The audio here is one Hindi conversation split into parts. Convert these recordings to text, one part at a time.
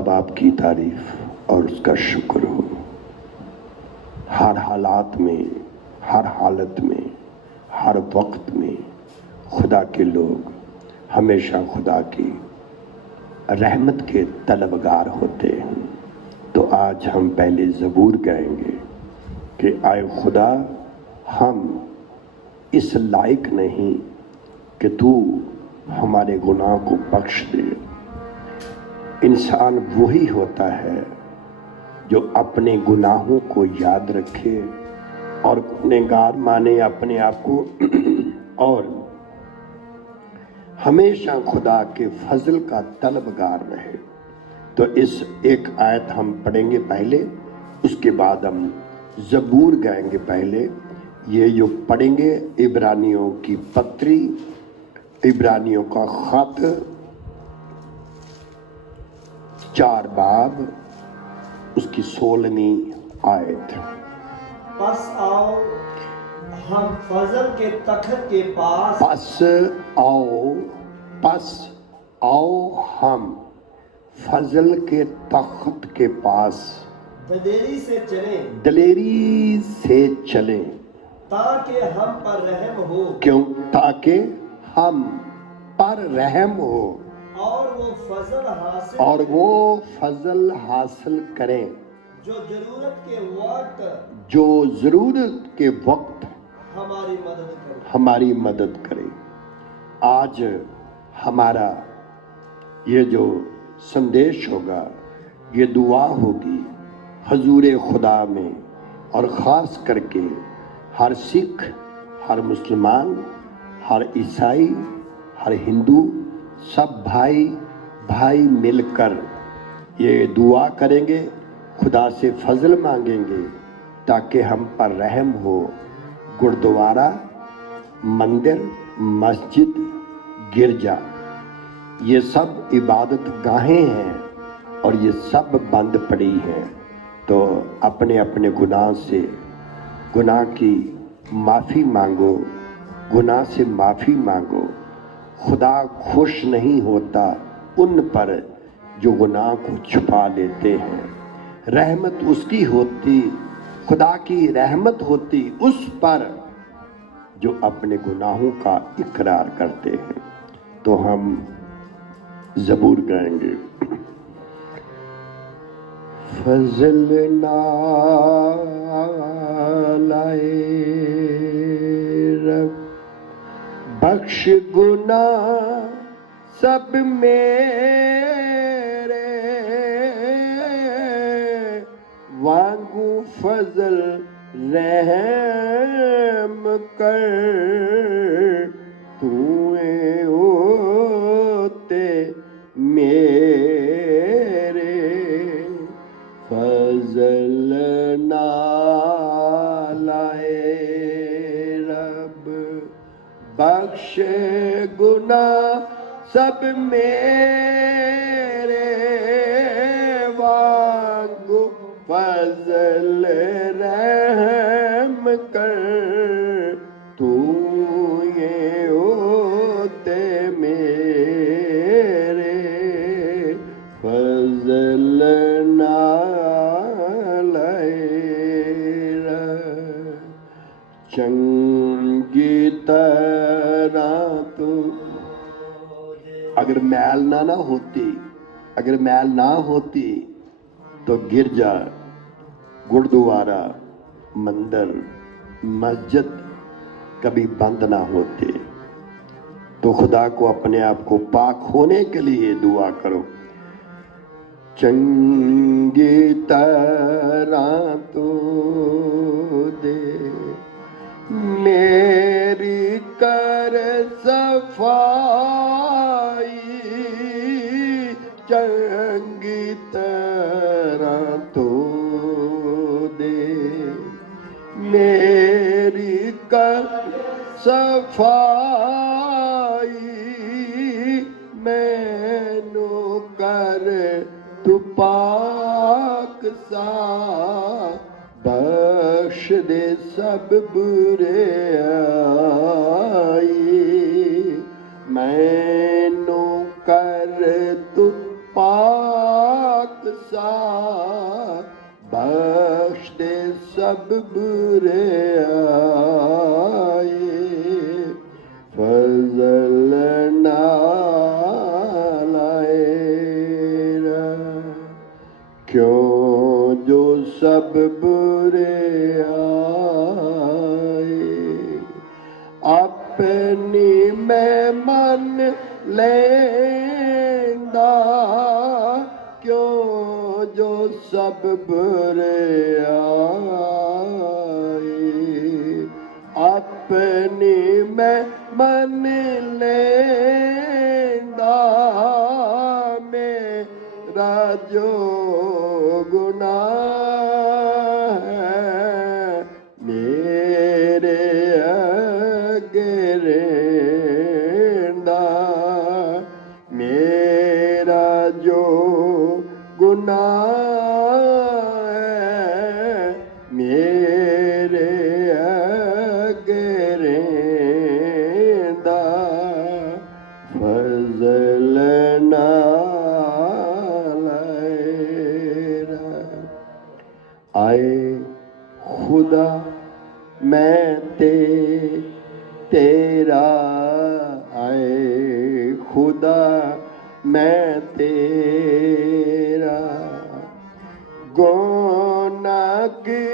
खुदा बाप की तारीफ और उसका शुक्र हो। हर हालात में, हर हालत में, हर वक्त में खुदा के लोग हमेशा खुदा की रहमत के तलबगार होते हैं। तो आज हम पहले ज़बूर गाएंगे कि आए खुदा, हम इस लायक नहीं कि तू हमारे गुनाह को बख्श दे। इंसान वही होता है जो अपने गुनाहों को याद रखे और गुनहगार माने अपने आप को और हमेशा खुदा के फजल का तलबगार रहे। तो इस एक आयत हम पढ़ेंगे पहले, उसके बाद हम ज़बूर गाएंगे। पहले ये जो पढ़ेंगे इब्रानियों की पत्री, इब्रानियों का खत 4 बाब उसकी 16वीं आयत। बस आओ हम फजल के तख्त के पास, बस आओ हम फजल के तख्त के पास दलेरी से चलें ताकि हम पर रहम हो। क्यों? ताकि हम पर रहम हो और वो फजल हासिल करें जो ज़रूरत के वक्त हमारी मदद करे। आज हमारा ये जो संदेश होगा, ये दुआ होगी हजूर खुदा में, और ख़ास करके हर सिख, हर मुसलमान, हर ईसाई, हर हिंदू, सब भाई भाई मिलकर ये दुआ करेंगे, खुदा से फजल मांगेंगे ताकि हम पर रहम हो। गुरुद्वारा, मंदिर, मस्जिद, गिरजा, ये सब इबादत गाहें हैं और ये सब बंद पड़ी हैं। तो अपने अपने गुनाह से गुनाह की माफ़ी मांगो, गुनाह से माफ़ी मांगो। खुदा खुश नहीं होता उन पर जो गुनाह को छुपा लेते हैं। रहमत उसकी होती, खुदा की रहमत होती उस पर जो अपने गुनाहों का इकरार करते हैं। तो हम ज़बूर गाएंगे। फजल ना लाए रब, बख्श गुनाह सब मेरे, वांगू फजल रहम कर, तूए होते मेरे, फजल ना लाए रब, बख्श गुनाह सब मेरे, वांगू फजल रहम कर, तू ये होते मेरे, फजल ना लाए। चंगी तरह तू अगर मैल ना होती तो गिरजा, गुरुद्वारा, मंदिर, मस्जिद कभी बंद ना होते। तो खुदा को अपने आप को पाक होने के लिए दुआ करो। चंगी तरह तो दे मेरी कर सफाई, चंगी तरह तो दे मेरी कर सफाई, मैनू कर तू पाक सा, बख्श दे सब बुरे आई, मैनू कर तू पाक सब बुरे आए फजल ना लाए क्यों जो सब बुरे आए अपनी मैं मन लेंदा क्यों जो सब बुरे आए अपनी मैं मन लेंदा मेरा जो गुनाह है मेरे अगेरेंदा मेरा जो गुनाह है मेरे अगेरेंदा फजल ना आए खुदा मैं तेरा आए खुदा मैं तेरा गोना की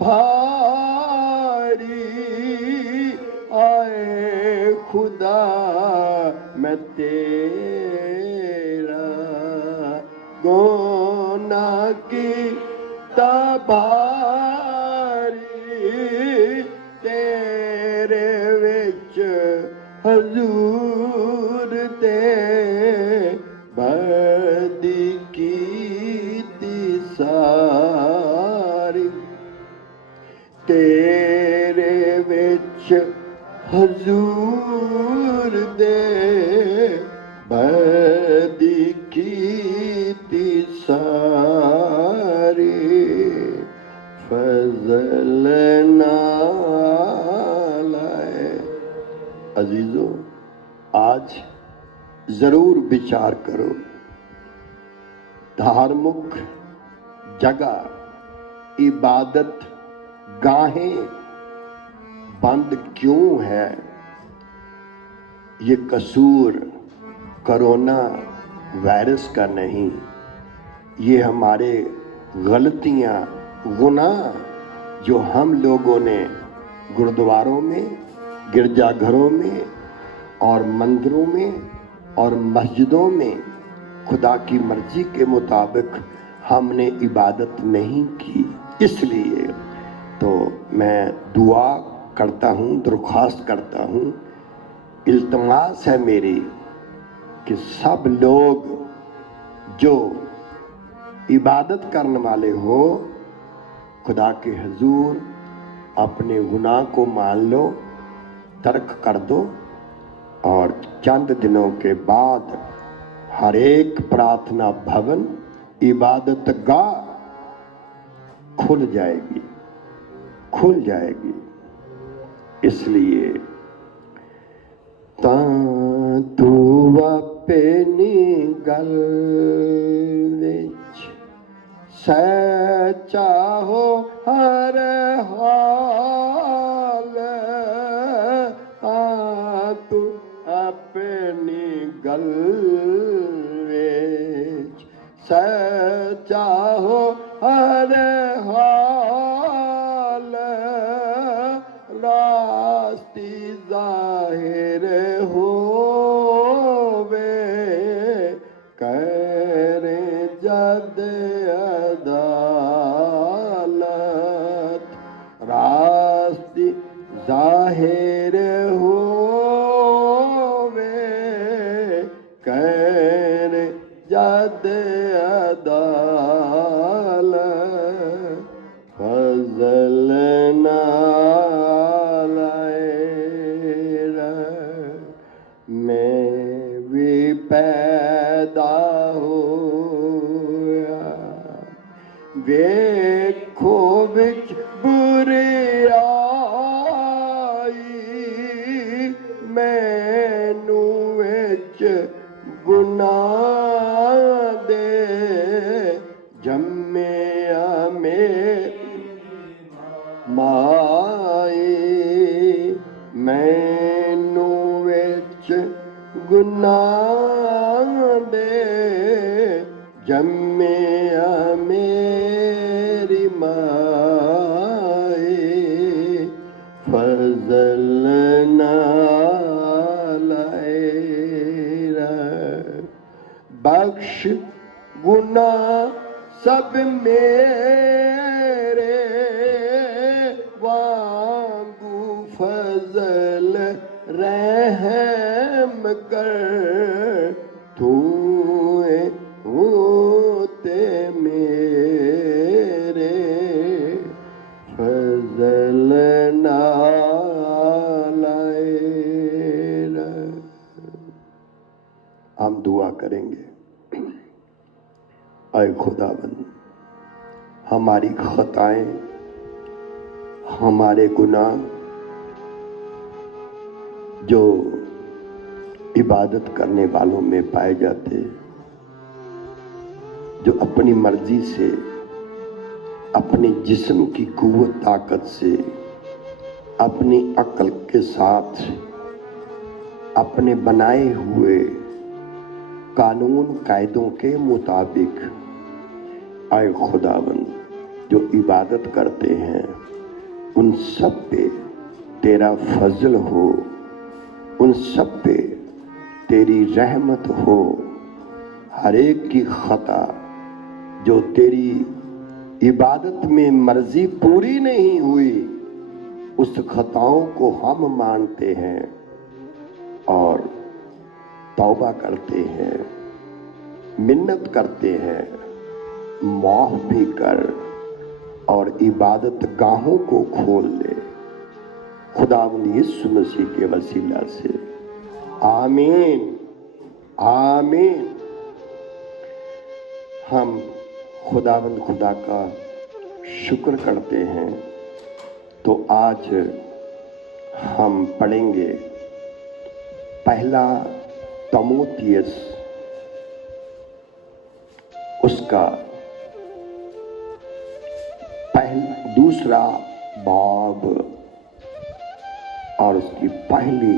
भारी आए खुदा मैं तेरा गोना की भारी तेरे विच हजूर ते बदी कीती सारी तेरे विच हजूर दे बदी कीती सारी फजल ना लाए। अजीजों, आज जरूर विचार करो, धार्मिक जगह इबादत गाहें बंद क्यों है? ये कसूर कोरोना वायरस का नहीं, ये हमारे गलतियां गुनाह जो हम लोगों ने गुरुद्वारों में, गिरजाघरों में और मंदिरों में और मस्जिदों में खुदा की मर्जी के मुताबिक हमने इबादत नहीं की। इसलिए तो मैं दुआ करता हूँ, दरख्वास्त करता हूँ, इल्तमास है मेरी कि सब लोग जो इबादत करने वाले हो खुदा के हुजूर अपने गुनाह को मान लो, तर्क कर दो और चंद दिनों के बाद हर एक प्रार्थना भवन इबादत गाह खुल जाएगी। इसलिए तां तू अपनी गल विच सच्चा हो हर हाल, तां तू अपनी गल विच सच्चा हो हर हाल, रास्ती जाहिर होवे करे जद अदालत, रास्ती जाहिर होवे करे जद अदालत, फजल ना मैं भी पैदा होया वेखो विच बुराई मैनू विच गुनाह दे जम्मिया मेरी माए फजल नाल बख्श गुनाह सब मेरे वांगू फजल रहम कर तू होते मेरे फजल नालाए। हम दुआ करेंगे। आए खुदाबंद, हमारी खताएं, हमारे गुनाह जो इबादत करने वालों में पाए जाते, जो अपनी मर्जी से, अपने जिस्म की कुव्वत ताकत से, अपनी अक्ल के साथ, अपने बनाए हुए कानून कायदों के मुताबिक आए खुदावंद जो इबादत करते हैं उन सब पे तेरा फजल हो, उन सब पे तेरी रहमत हो। हर एक की खता जो तेरी इबादत में मर्जी पूरी नहीं हुई उस खताओं को हम मानते हैं और तौबा करते हैं, मिन्नत करते हैं, माफ भी कर और इबादत गाहों को खोल दे खुदावंद यीशु मसीह के वसीला से। आमीन आमीन। हम खुदावंद खुदा का शुक्र करते हैं। तो आज हम पढ़ेंगे पहला तमोथियस उसका दूसरा बाब और उसकी पहली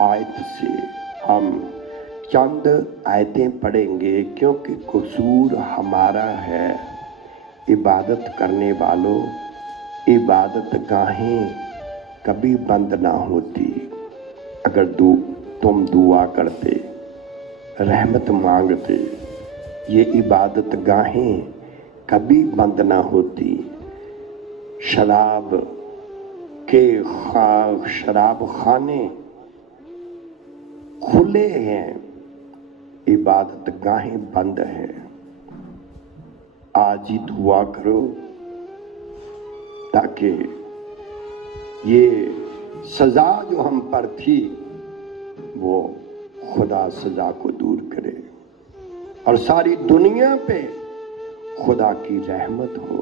आयत से हम चंद आयतें पढ़ेंगे क्योंकि कसूर हमारा है। इबादत करने वालों, इबादत गाहें कभी बंद ना होती अगर तुम दुआ करते, रहमत मांगते। ये इबादत गाहें कभी बंद ना होती। शराब खाने खुले हैं, इबादत गाहें बंद हैं। आज ही दुआ करो ताकि ये सजा जो हम पर थी वो खुदा सजा को दूर करे और सारी दुनिया पे खुदा की रहमत हो।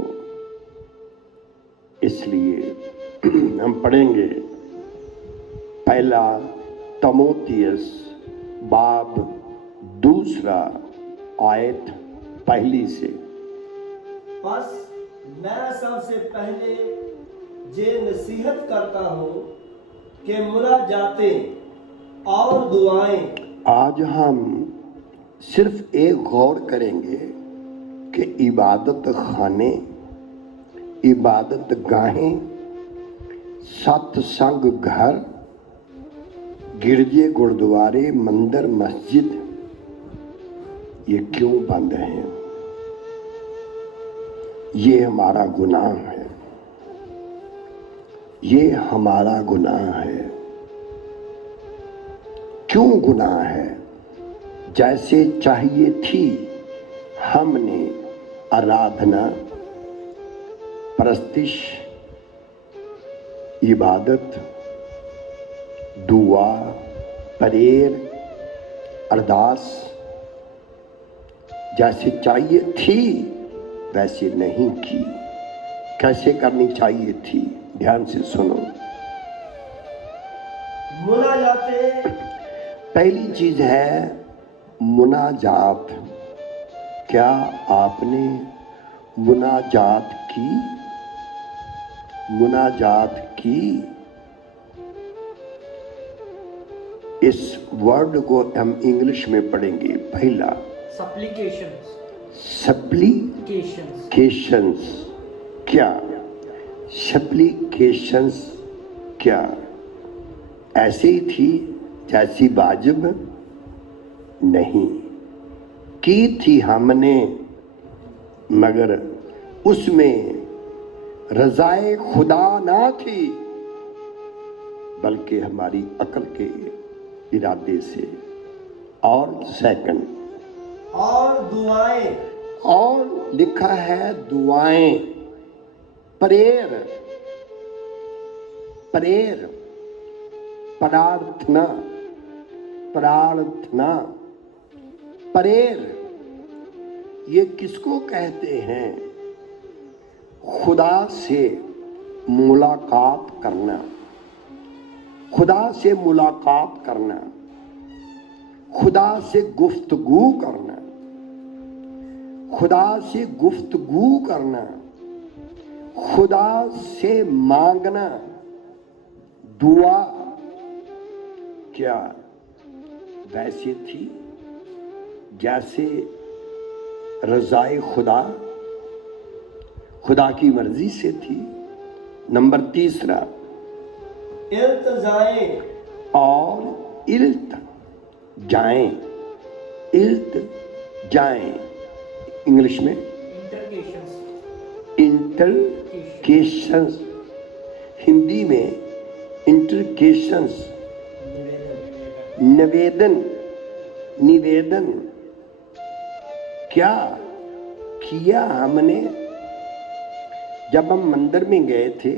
इसलिए हम पढ़ेंगे पहला तमोथियस बाब दूसरा आयत पहली से। बस मैं सबसे पहले ये नसीहत करता हूँ कि मुनाजातें और दुआएं। आज हम सिर्फ एक गौर करेंगे कि इबादत खाने, इबादत गाहें, सत्संग घर, गिरजे, गुरुद्वारे, मंदिर, मस्जिद ये क्यों बंद हैं? ये हमारा गुनाह है, ये हमारा गुनाह है। क्यों गुनाह है? जैसे चाहिए थी हमने आराधना, परस्तिश, इबादत, दुआ, परेर, अरदास जैसे चाहिए थी वैसे नहीं की। कैसे करनी चाहिए थी? ध्यान से सुनो। मुनाजातें, पहली चीज है मुनाजात। क्या आपने मुनाजात की? मुनाजात की। इस वर्ड को हम इंग्लिश में पढ़ेंगे। पहला supplications, सप्लीकेशंस। क्या सप्लीकेशंस? क्या ऐसे ही थी जैसी वाजिब? नहीं, की थी हमने, मगर उसमें रज़ाए खुदा ना थी, बल्कि हमारी अक्ल के इरादे से। और सेकंड, और दुआएं, और लिखा है दुआएं, प्रेयर, प्रेयर, प्रार्थना, प्रार्थना, प्रेयर। ये किसको कहते हैं? खुदा से मुलाकात करना, खुदा से मुलाकात करना, खुदा से गुफ्तगू करना, खुदा से गुफ्तगू करना, खुदा से मांगना। दुआ क्या वैसे थी जैसे रज़ाए खुदा, खुदा की मर्जी से थी। नंबर तीसरा, इल्तिजाए, और इल्त जाएं, इल्त जाएं, इंग्लिश में interrogations, इंटरकेशंस, हिंदी में इंटरकेशंस, निवेदन, निवेदन। क्या किया हमने? जब हम मंदिर में गए थे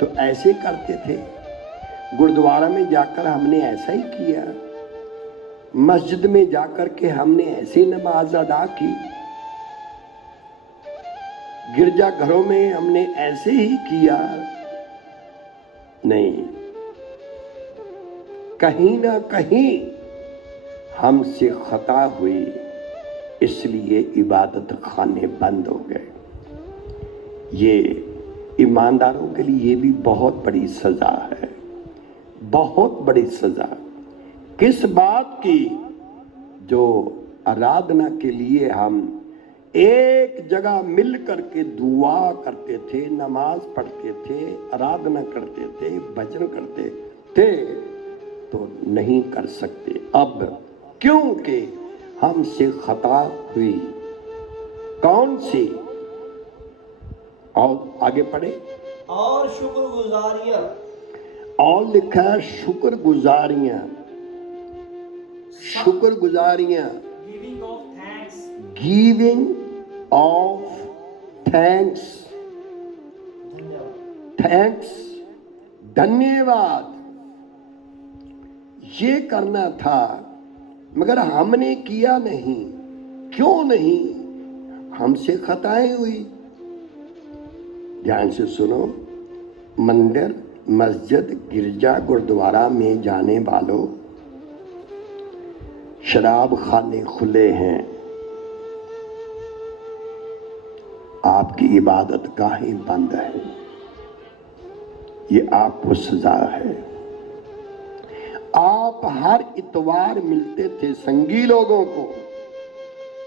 तो ऐसे करते थे, गुरुद्वारा में जाकर हमने ऐसा ही किया, मस्जिद में जाकर के हमने ऐसी नमाज अदा की, गिरजा घरों में हमने ऐसे ही किया। नहीं, कहीं ना कहीं हमसे खता हुई, इसलिए इबादत खाने बंद हो गए। ये ईमानदारों के लिए ये भी बहुत बड़ी सजा है, बहुत बड़ी सजा। किस बात की? जो आराधना के लिए हम एक जगह मिल करके दुआ करते थे, नमाज पढ़ते थे, आराधना करते थे, भजन करते थे, तो नहीं कर सकते अब, क्योंकि हमसे खता हुई। कौन सी? और आगे पढ़े। और शुक्रगुजारियां, और लिखा है शुक्रगुजारियां, शुक्रगुजारियां, giving of thanks, giving of thanks, धन्यवाद, थैंक्स, धन्यवाद। ये करना था, मगर हमने किया नहीं। क्यों नहीं? हमसे खताएं हुई। ध्यान से सुनो, मंदिर, मस्जिद, गिरजा, गुरुद्वारा में जाने वालों, शराब खाने खुले हैं, आपकी इबादत गाहें बंद है। ये आपको सजा है। आप हर इतवार मिलते थे संगी लोगों को,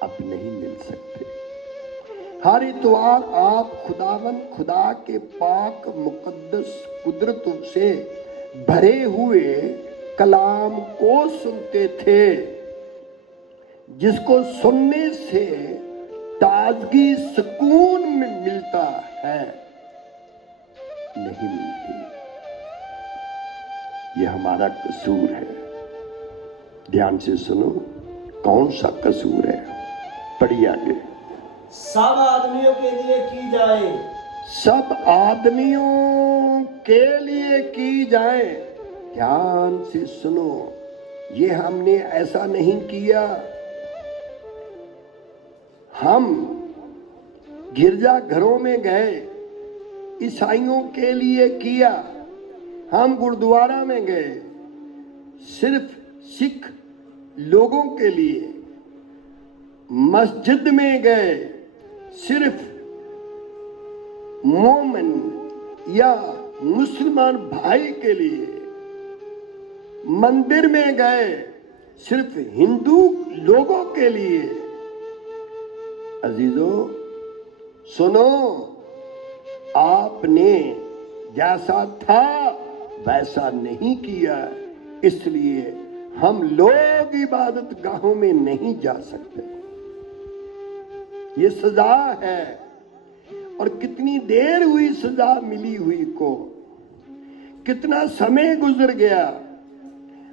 अब नहीं मिल सकते। हर इतवार आप खुदावन खुदा के पाक मुकद्दस कुदरतों से भरे हुए कलाम को सुनते थे, जिसको सुनने से ताजगी सुकून में मिलता है, नहीं मिलती। ये हमारा कसूर है। ध्यान से सुनो, कौन सा कसूर है? पढ़िए आगे। सब आदमियों के लिए की जाए, सब आदमियों के लिए की जाए। ध्यान से सुनो, ये हमने ऐसा नहीं किया। हम गिरजा घरों में गए, ईसाइयों के लिए किया। हम गुरुद्वारा में गए, सिर्फ सिख लोगों के लिए। मस्जिद में गए, सिर्फ मोमिन या मुसलमान भाई के लिए मंदिर में गए सिर्फ हिंदू लोगों के लिए, अजीजों सुनो, आपने जैसा था वैसा नहीं किया, इसलिए हम लोग इबादत गाहों में नहीं जा सकते। ये सजा है। और कितनी देर हुई सजा मिली हुई को, कितना समय गुजर गया,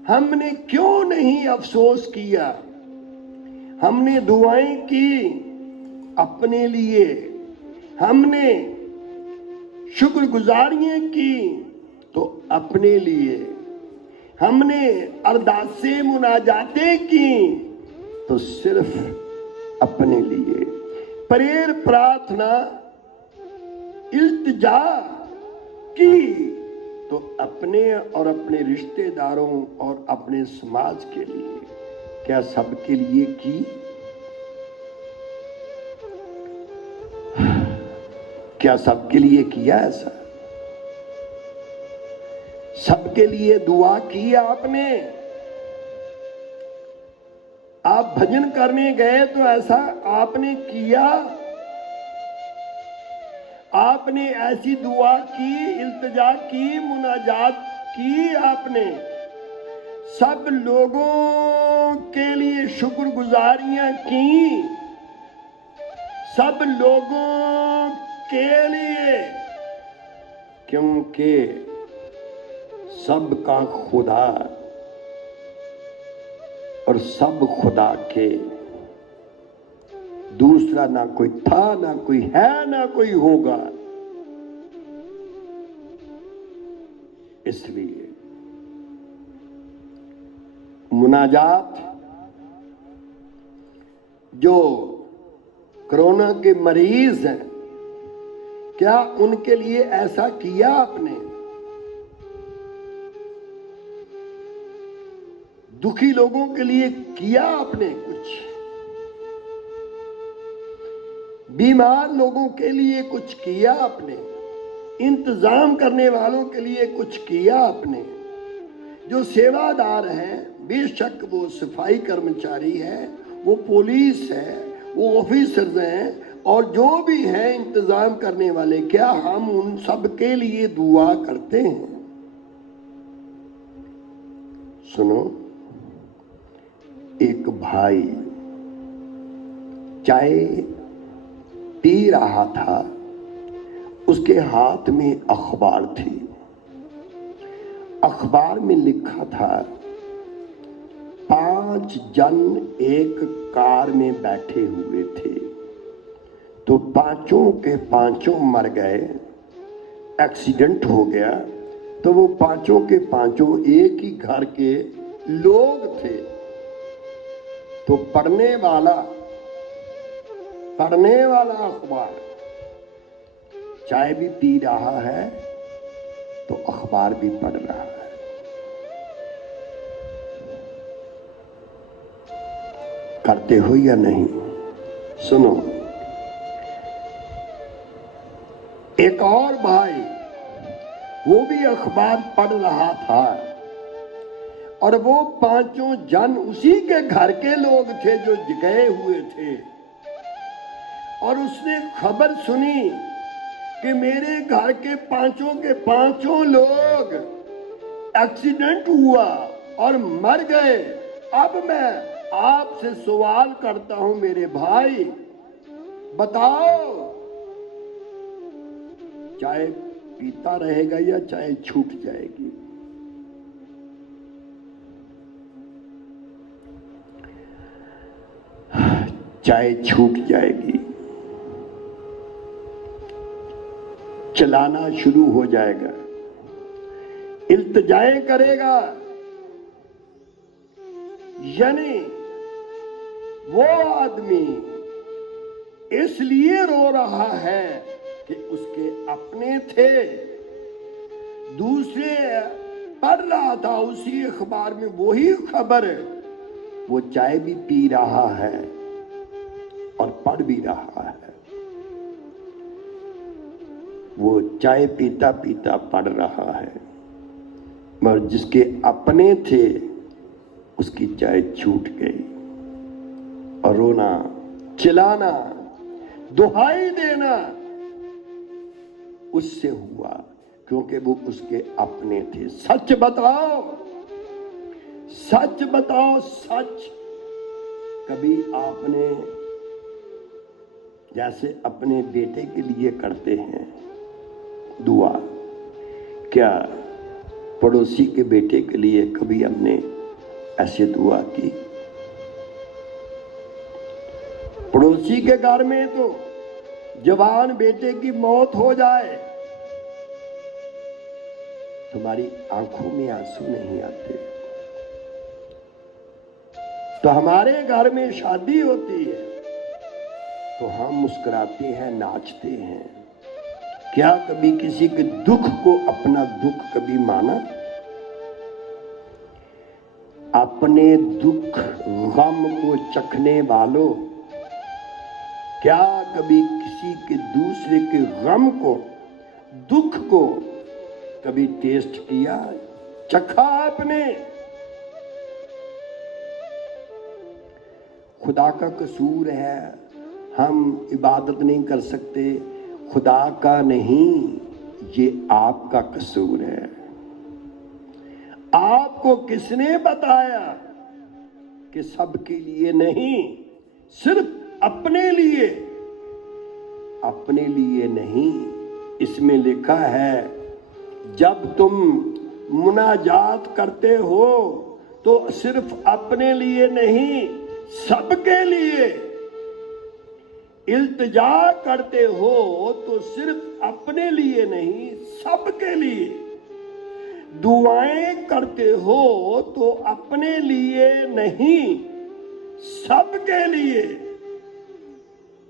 हमने क्यों नहीं अफसोस किया? हमने दुआएं की अपने लिए, हमने शुक्रगुजारियां की तो अपने लिए, हमने अरदासे मुनाजातें की तो सिर्फ अपने लिए, प्रेयर प्रार्थना इल्तिजा की तो अपने और अपने रिश्तेदारों और अपने समाज के लिए। क्या सबके लिए की? क्या सबके लिए किया ऐसा? सबके लिए दुआ की आपने? आप भजन करने गए तो ऐसा आपने किया? आपने ऐसी दुआ की, इल्तिजा की, मुनाजात की आपने? सब लोगों के लिए शुक्रगुजारियां की, सब लोगों के लिए, क्योंकि सबका खुदा और सब खुदा के, दूसरा ना कोई था, ना कोई है, ना कोई होगा। इसलिए मुनाजात, जो कोरोना के मरीज हैं, क्या उनके लिए ऐसा किया आपने? दुखी लोगों के लिए किया आपने कुछ? बीमार लोगों के लिए कुछ किया आपने? इंतजाम करने वालों के लिए कुछ किया आपने? जो सेवादार हैं, बेशक वो सफाई कर्मचारी है, वो पुलिस है, वो ऑफिसर्स हैं, और जो भी हैं इंतजाम करने वाले, क्या हम उन सब के लिए दुआ करते हैं? सुनो, एक भाई चाय पी रहा था, उसके हाथ में अखबार थी। अखबार में लिखा था 5 जन एक कार में बैठे हुए थे, तो पांचों के पांचों मर गए, एक्सीडेंट हो गया। तो वो पांचों के पांचों एक ही घर के लोग थे। तो पढ़ने वाला अखबार चाय भी पी रहा है तो अखबार भी पढ़ रहा है। करते हो या नहीं? सुनो, एक और भाई, वो भी अखबार पढ़ रहा था, और वो पांचों जन उसी के घर के लोग थे जो गए हुए थे। और उसने खबर सुनी कि मेरे घर के पांचों लोग एक्सीडेंट हुआ और मर गए। अब मैं आपसे सवाल करता हूं मेरे भाई, बताओ, चाय पीता रहेगा या चाय छूट जाएगी? चाय छूट जाएगी, चलाना शुरू हो जाएगा, इल्तिजाएं करेगा। यानी वो आदमी इसलिए रो रहा है कि उसके अपने थे, दूसरे पढ़ रहा था उसी अखबार में वही खबर, वो चाय भी पी रहा है और पढ़ भी रहा है। वो चाय पीता पीता पढ़ रहा है, मगर जिसके अपने थे उसकी चाय छूट गई और रोना, चिल्लाना, दुहाई देना उससे हुआ, क्योंकि वो उसके अपने थे। सच बताओ, सच बताओ, सच। कभी आपने जैसे अपने बेटे के लिए करते हैं दुआ, क्या पड़ोसी के बेटे के लिए कभी हमने ऐसे दुआ की? पड़ोसी के घर में तो जवान बेटे की मौत हो जाए, तुम्हारी आंखों में आंसू नहीं आते। तो हमारे घर में शादी होती है तो हम मुस्कुराते हैं, नाचते हैं। क्या कभी किसी के दुख को अपना दुख कभी माना? अपने दुख गम को चखने वालों, क्या कभी किसी के दूसरे के गम को, दुख को कभी टेस्ट किया, चखा आपने? खुदा का कसूर है, हम इबादत नहीं कर सकते। खुदा का नहीं, ये आपका कसूर है। आपको किसने बताया कि सबके लिए नहीं, सिर्फ अपने लिए? अपने लिए नहीं, इसमें लिखा है जब तुम मुनाजात करते हो तो सिर्फ अपने लिए नहीं, सबके लिए। इल्तिजा करते हो तो सिर्फ अपने लिए नहीं, सबके लिए। दुआएं करते हो तो अपने लिए नहीं, सबके लिए।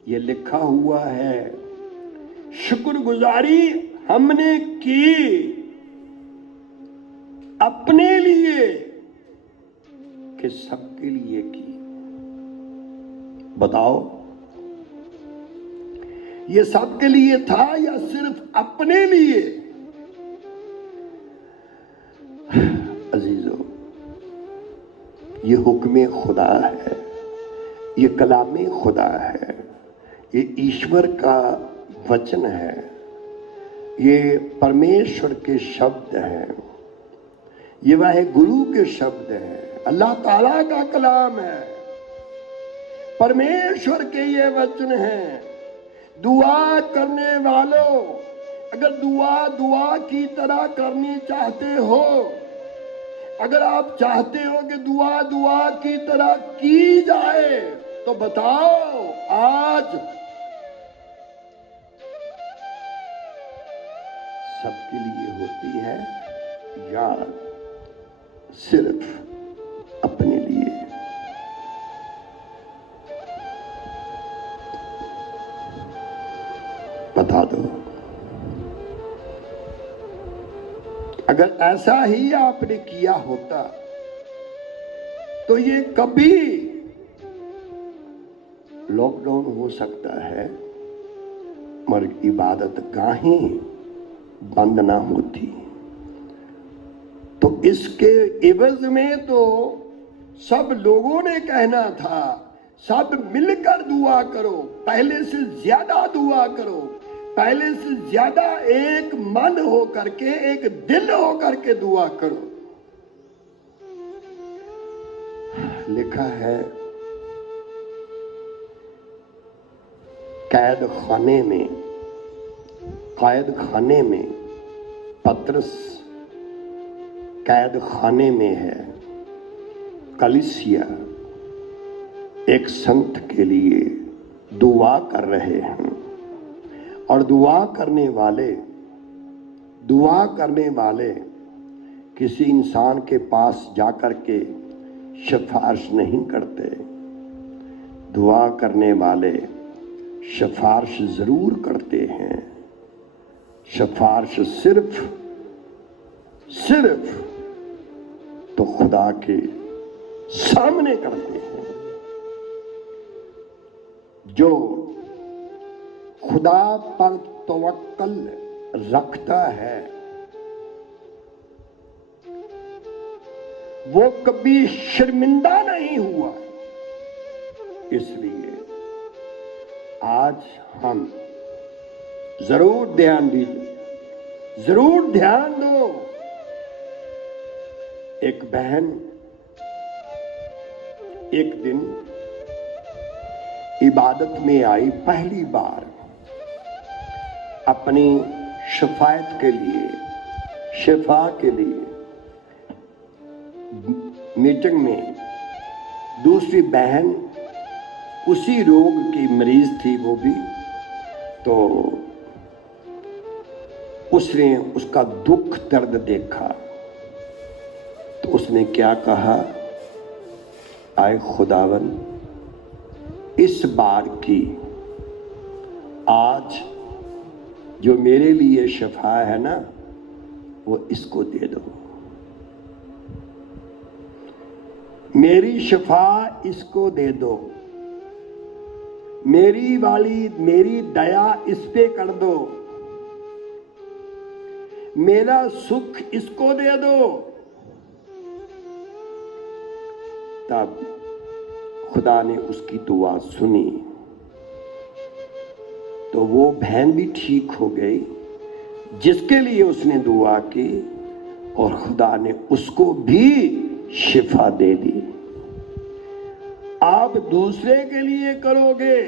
ये लिखा हुआ है। शुक्रगुजारी हमने की अपने लिए कि सबके लिए की? बताओ, ये सबके लिए था या सिर्फ अपने लिए? अजीजों, ये हुक्म खुदा है, ये कलाम खुदा है, ये ईश्वर का वचन है, ये परमेश्वर के शब्द हैं, ये वह गुरु के शब्द हैं, अल्लाह ताला का कलाम है, परमेश्वर के ये वचन हैं। दुआ करने वालों, अगर दुआ की तरह करनी चाहते हो, अगर आप चाहते हो कि दुआ की तरह की जाए, तो बताओ आज सबके लिए होती है या सिर्फ अपने लिए? बता दो। अगर ऐसा ही आपने किया होता तो ये कभी लॉकडाउन हो सकता है, मगर इबादत गाहें बंद ना होती। तो इसके एवज में तो सब लोगों ने कहना था, सब मिलकर दुआ करो, पहले से ज्यादा दुआ करो, पहले से ज्यादा एक मन हो करके, एक दिल हो करके दुआ करो। लिखा है कैद खाने में पतरस कैद खाने में है। कलीसिया एक संत के लिए दुआ कर रहे हैं, और दुआ करने वाले किसी इंसान के पास जाकर के सिफारिश नहीं करते। दुआ करने वाले सिफारिश जरूर करते हैं। सिफारिश सिर्फ तो खुदा के सामने करते हैं। जो खुदा पर तवक्कल रखता है वो कभी शर्मिंदा नहीं हुआ। इसलिए आज हम जरूर ध्यान दीजिए, जरूर ध्यान दो। एक बहन एक दिन इबादत में आई, पहली बार अपनी शफायत के लिए, शिफा के लिए। मीटिंग में दूसरी बहन उसी रोग की मरीज थी, वो भी। तो उसने उसका दुख दर्द देखा, तो उसने क्या कहा, आए खुदावन, इस बार की आज जो मेरे लिए शफा है ना, वो इसको दे दो। मेरी शफा इसको दे दो, मेरी दया इस पे कर दो, मेरा सुख इसको दे दो। तब खुदा ने उसकी दुआ सुनी, तो वो बहन भी ठीक हो गई जिसके लिए उसने दुआ की, और खुदा ने उसको भी शिफा दे दी। आप दूसरे के लिए करोगे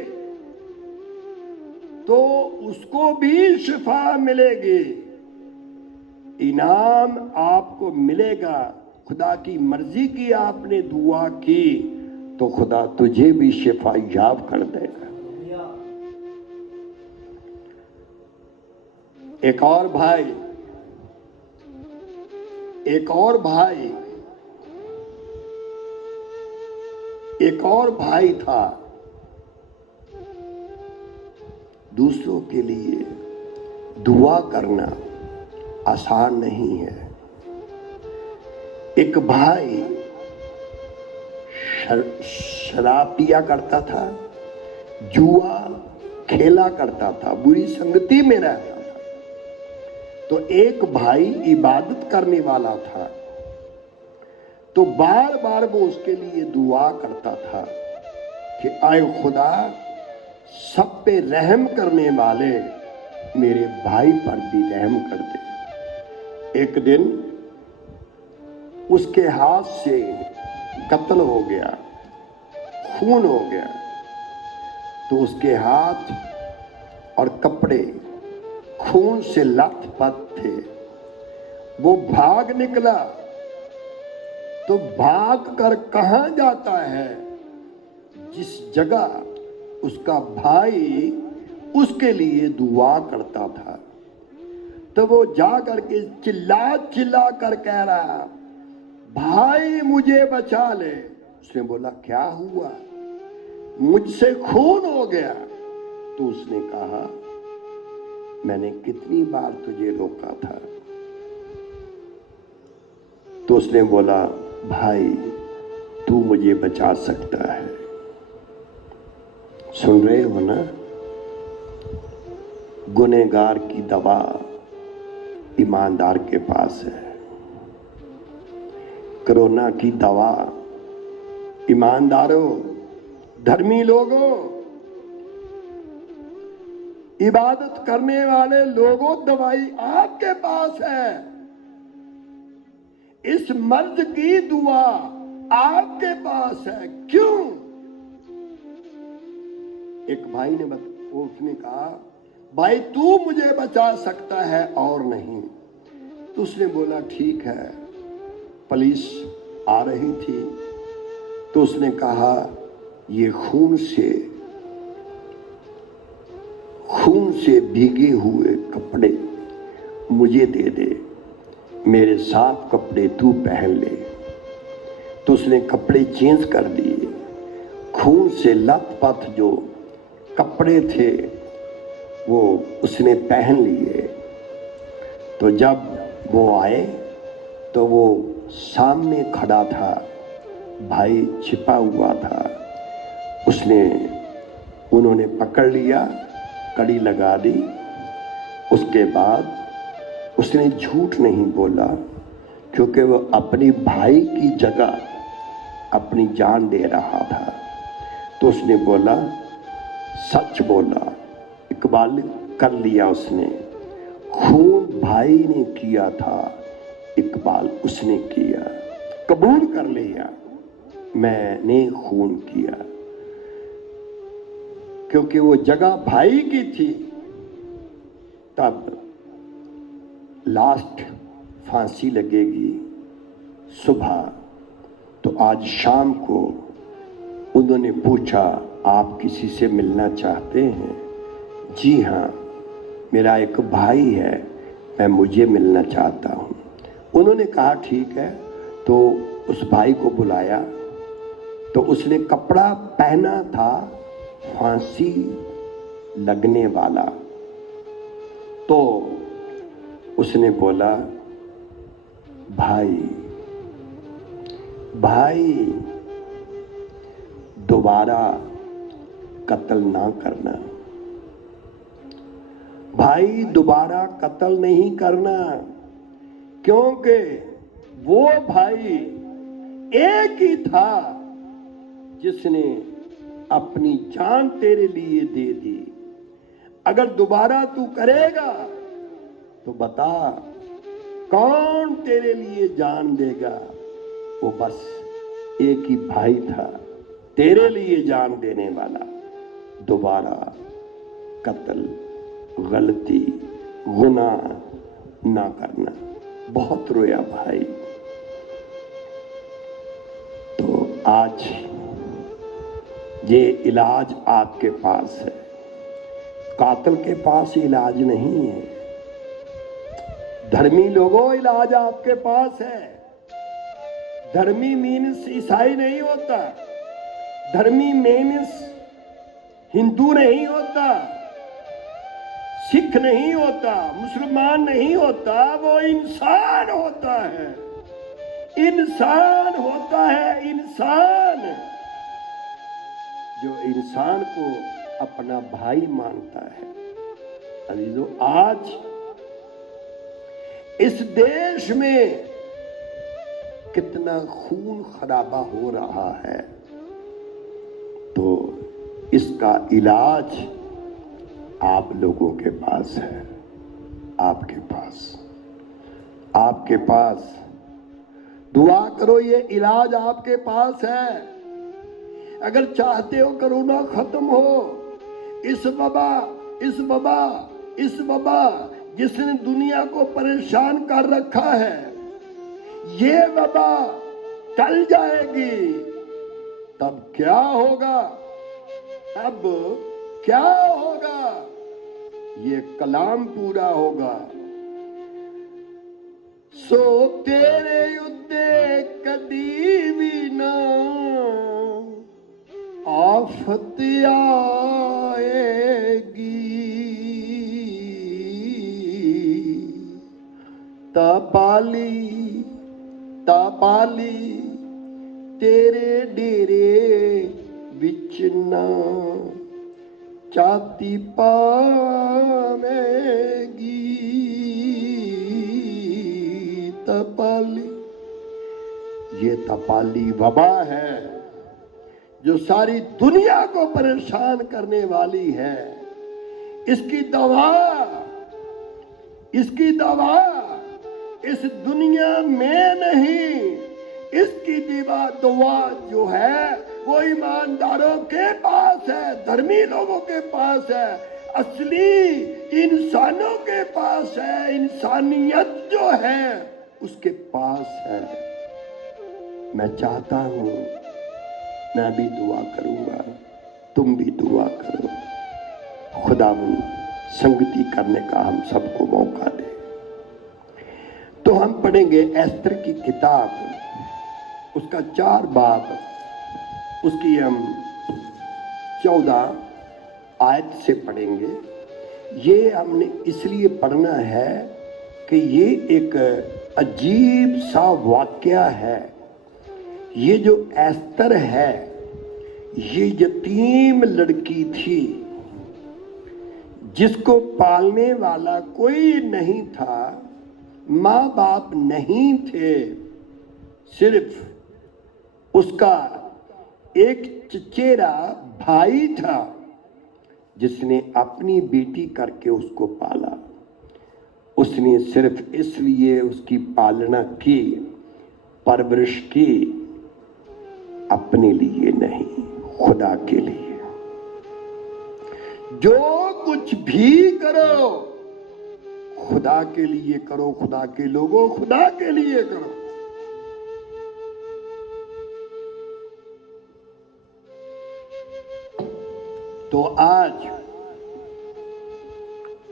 तो उसको भी शिफा मिलेगी, इनाम आपको मिलेगा। खुदा की मर्जी की आपने दुआ की तो खुदा तुझे भी शिफा याब कर देगा। एक और भाई था। दूसरों के लिए दुआ करना आसान नहीं है। एक भाई शराब पिया करता था, जुआ खेला करता था, बुरी संगति में रहता था। तो एक भाई इबादत करने वाला था, तो बार बार वो उसके लिए दुआ करता था कि आए खुदा, सब पे रहम करने वाले मेरे भाई पर भी रहम कर दे। एक दिन उसके हाथ से कत्ल हो गया, खून हो गया, तो उसके हाथ और कपड़े खून से लथपथ थे। वो भाग निकला, तो भाग कर कहां जाता है, जिस जगह उसका भाई उसके लिए दुआ करता था। तो वो जा करके चिल्ला कर कह रहा, भाई मुझे बचा ले। उसने बोला, क्या हुआ? मुझसे खून हो गया। तो उसने कहा, मैंने कितनी बार तुझे रोका था। तो उसने बोला, भाई तू मुझे बचा सकता है। सुन रहे हो ना? गुनहगार की दवा ईमानदार के पास है। कोरोना की दवा ईमानदारों, धर्मी लोगों, इबादत करने वाले लोगों, दवाई आपके पास है। इस मर्द की दुआ आपके पास है। क्यों? एक भाई ने उसने कहा, भाई तू मुझे बचा सकता है और नहीं। तो उसने बोला, ठीक है। पुलिस आ रही थी, तो उसने कहा, ये खून से भीगे हुए कपड़े मुझे दे दे, मेरे साफ कपड़े तू पहन ले। तो उसने कपड़े चेंज कर दिए, खून से लथपथ जो कपड़े थे वो उसने पहन लिए। तो जब वो आए तो वो सामने खड़ा था, भाई छिपा हुआ था। उन्होंने पकड़ लिया, कड़ी लगा दी। उसके बाद उसने झूठ नहीं बोला, क्योंकि वो अपनी भाई की जगह अपनी जान दे रहा था। तो उसने बोला, सच बोला। इकबाल कर लिया उसने, खून भाई ने किया था, इकबाल उसने किया, कबूल कर लिया, मैंने खून किया, क्योंकि वो जगह भाई की थी। तब लास्ट फांसी लगेगी सुबह, तो आज शाम को उन्होंने पूछा, आप किसी से मिलना चाहते हैं? जी हाँ, मेरा एक भाई है, मैं मुझे मिलना चाहता हूँ। उन्होंने कहा ठीक है। तो उस भाई को बुलाया, तो उसने कपड़ा पहना था फांसी लगने वाला। तो उसने बोला, भाई भाई दोबारा कत्ल ना करना, भाई दोबारा कत्ल नहीं करना, क्योंकि वो भाई एक ही था जिसने अपनी जान तेरे लिए दे दी। अगर दोबारा तू करेगा तो बता, कौन तेरे लिए जान देगा? वो बस एक ही भाई था तेरे लिए जान देने वाला। दोबारा कत्ल, गलती, गुनाह ना करना। बहुत रोया भाई। तो आज ये इलाज आपके पास है, कातिल के पास इलाज नहीं है। धर्मी लोगों, इलाज आपके पास है। धर्मी मीन्स ईसाई नहीं होता, धर्मी मीन्स हिंदू नहीं होता, सिख नहीं होता, मुसलमान नहीं होता, वो इंसान होता है। इंसान होता है, इंसान, जो इंसान को अपना भाई मानता है। अजीजों, आज इस देश में कितना खून खराबा हो रहा है, तो इसका इलाज आप लोगों के पास है, आपके पास। दुआ करो, ये इलाज आपके पास है। अगर चाहते हो कोरोना खत्म हो, इस वबा जिसने दुनिया को परेशान कर रखा है, ये वबा टल जाएगी, तब क्या होगा? तब क्या होगा? ये कलाम पूरा होगा। सो तेरे उत्ते कदी भी ना आफत आएगी, तापाली तेरे डेरे विच ना चाती पावेगी। तपाली, ये तपाली वबा है जो सारी दुनिया को परेशान करने वाली है। इसकी दवा इस दुनिया में नहीं, इसकी दवा जो है वो ईमानदारों के पास है, धर्मी लोगों के पास है, असली इंसानों के पास है, इंसानियत जो है उसके पास है। मैं चाहता हूं, मैं भी दुआ करूंगा, तुम भी दुआ करो, खुदावंद संगति करने का हम सबको मौका दे। तो हम पढ़ेंगे एस्तर की किताब, उसका 4 बाब, उसकी हम 14 आयत से पढ़ेंगे। ये हमने इसलिए पढ़ना है कि ये एक अजीब सा वाकया है। ये जो एस्तर है, ये यतीम लड़की थी जिसको पालने वाला कोई नहीं था, माँ बाप नहीं थे, सिर्फ उसका एक चचेरा भाई था जिसने अपनी बेटी करके उसको पाला। उसने सिर्फ इसलिए उसकी पालना की, परवरिश की, अपने लिए नहीं, खुदा के लिए। जो कुछ भी करो खुदा के लिए करो, खुदा के लोगों, खुदा के लिए करो। तो आज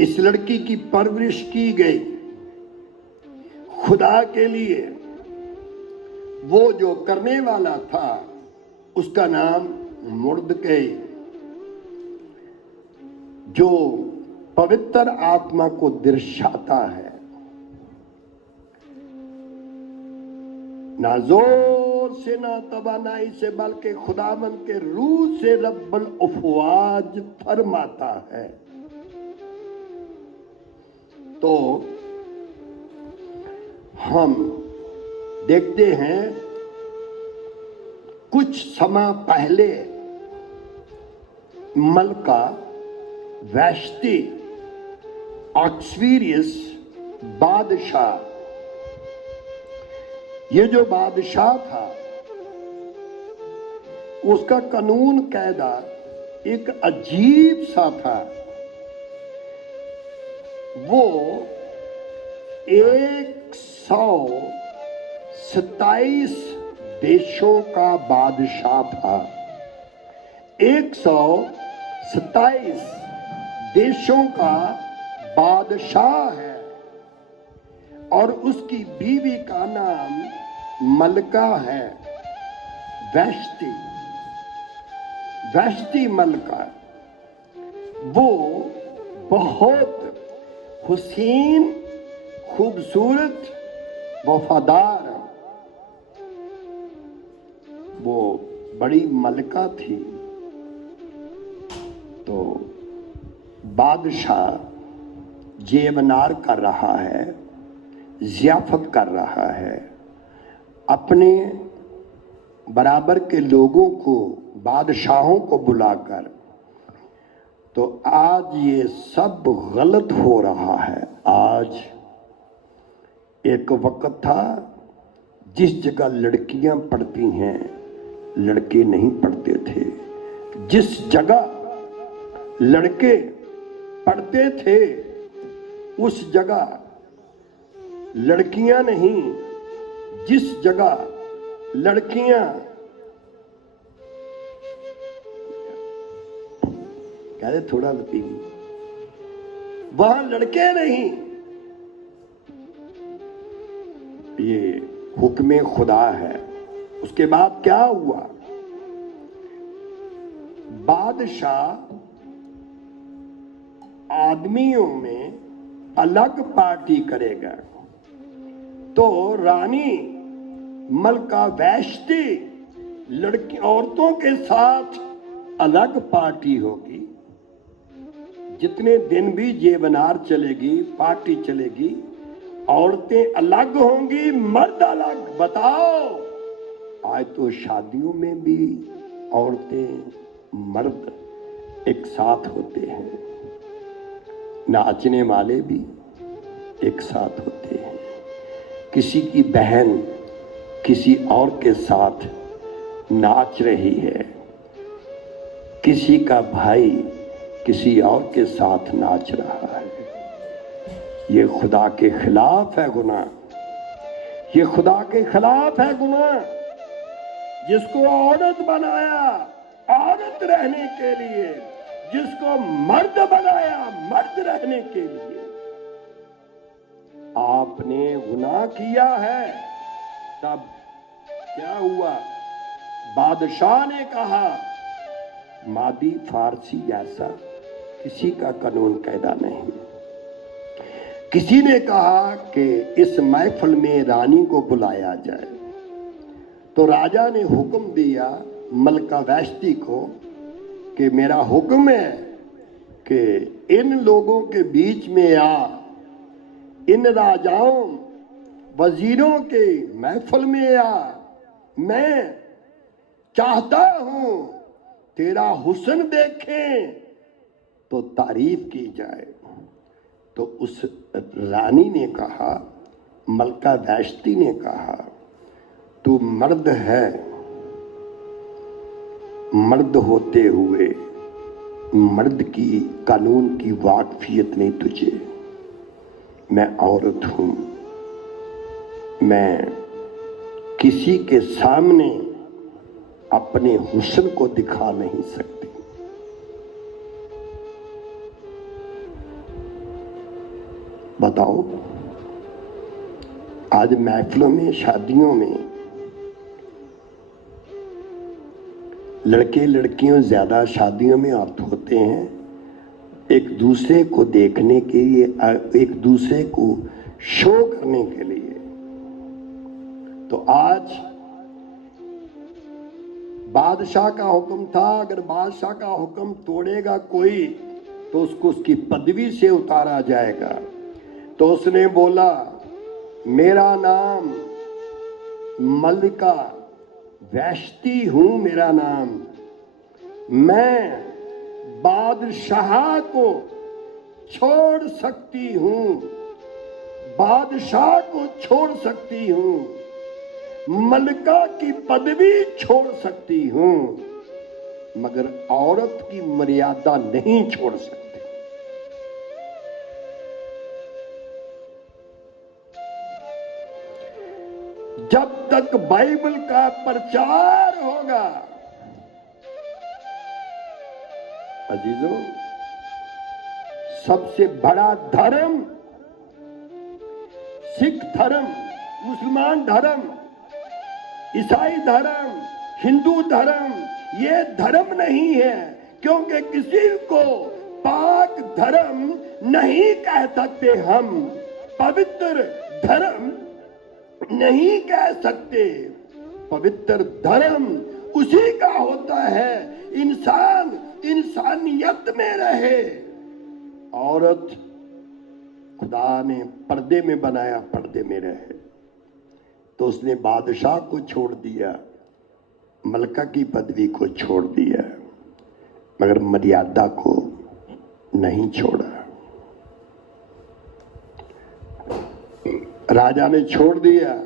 इस लड़की की परवरिश की गई खुदा के लिए। वो जो करने वाला था उसका नाम मुर्दकै, जो पवित्र आत्मा को दर्शाता है। ना जोर से ना तवानाई से, बल्कि खुदावंद के रूह से रब्बुल अफवाज फरमाता है। तो हम देखते हैं कुछ समय पहले मलका वैश्ती ऑक्सफीरियस बादशाह, ये जो बादशाह था उसका कानून कायदा एक अजीब सा था। वो 127 देशों का बादशाह था। 127 देशों का बादशाह है और उसकी बीवी का नाम मलका है, वैश्ती, वैश्ती मलका। वो बहुत हुसीन, खूबसूरत, वफादार, वो बड़ी मलका थी। तो बादशाह जेवनार कर रहा है, ज़ियाफत कर रहा है, अपने बराबर के लोगों को, बादशाहों को बुलाकर। तो आज ये सब गलत हो रहा है। आज एक वक्त था जिस जगह लड़कियां पढ़ती हैं लड़के नहीं पढ़ते थे, जिस जगह लड़के पढ़ते थे उस जगह लड़कियां नहीं, जिस जगह लड़कियां कहते थोड़ा लपीगी, वहां लड़के नहीं। ये हुक्मे खुदा है। उसके बाद क्या हुआ? बादशाह आदमियों में अलग पार्टी करेगा। तो रानी मलका वैश्ती लड़की औरतों के साथ अलग पार्टी होगी। जितने दिन भी जेवनार चलेगी, पार्टी चलेगी, औरतें अलग होंगी, मर्द अलग। बताओ, आज तो शादियों में भी औरतें मर्द एक साथ होते हैं, नाचने वाले भी एक साथ होते हैं। किसी की बहन किसी और के साथ नाच रही है, किसी का भाई किसी और के साथ नाच रहा है। ये खुदा के खिलाफ है गुनाह, ये खुदा के खिलाफ है गुनाह। जिसको औरत बनाया औरत रहने के लिए, जिसको मर्द बनाया मर्द रहने के लिए, आपने गुनाह किया है। तब क्या हुआ? बादशाह ने कहा, मादी फारसी जैसा किसी का कानून कायदा नहीं। किसी ने कहा कि इस महफिल में रानी को बुलाया जाए। तो राजा ने हुक्म दिया मलका वैश्ती को कि मेरा हुक्म है कि इन लोगों के बीच में आ, इन राजाओं वजीरों के महफिल में आ, मैं चाहता हूं तेरा हुस्न देखें तो तारीफ की जाए। तो उस रानी ने कहा, मलका वैश्ती ने कहा, तू मर्द है, मर्द होते हुए मर्द की कानून की वाकफियत नहीं तुझे। मैं औरत हूं, मैं किसी के सामने अपने हुस्न को दिखा नहीं सकती। बताओ, आज महफिलों में, शादियों में लड़के लड़कियों ज्यादा शादियों में औरत होते हैं एक दूसरे को देखने के लिए, एक दूसरे को शो करने के लिए। तो आज बादशाह का हुक्म था, अगर बादशाह का हुक्म तोड़ेगा कोई तो उसको उसकी पदवी से उतारा जाएगा। तो उसने बोला, मेरा नाम मल्लिका वैश्ती हूं, मेरा नाम, मैं बादशाह को छोड़ सकती हूं, बादशाह को छोड़ सकती हूं, मल्लिका की पदवी छोड़ सकती हूं, मगर औरत की मर्यादा नहीं छोड़ सकती। जब तक बाइबल का प्रचार होगा, अजीजों, सबसे बड़ा धर्म सिख धर्म, मुसलमान धर्म, ईसाई धर्म, हिंदू धर्म, ये धर्म नहीं है, क्योंकि किसी को पाक धर्म नहीं कह सकते, हम पवित्र धर्म नहीं कह सकते। पवित्र धर्म उसी का होता है इंसान इंसानियत में रहे। औरत खुदा ने पर्दे में बनाया, पर्दे में रहे। तो उसने बादशाह को छोड़ दिया, मलका की पदवी को छोड़ दिया, मगर मर्यादा को नहीं छोड़ा। राजा ने छोड़ दिया,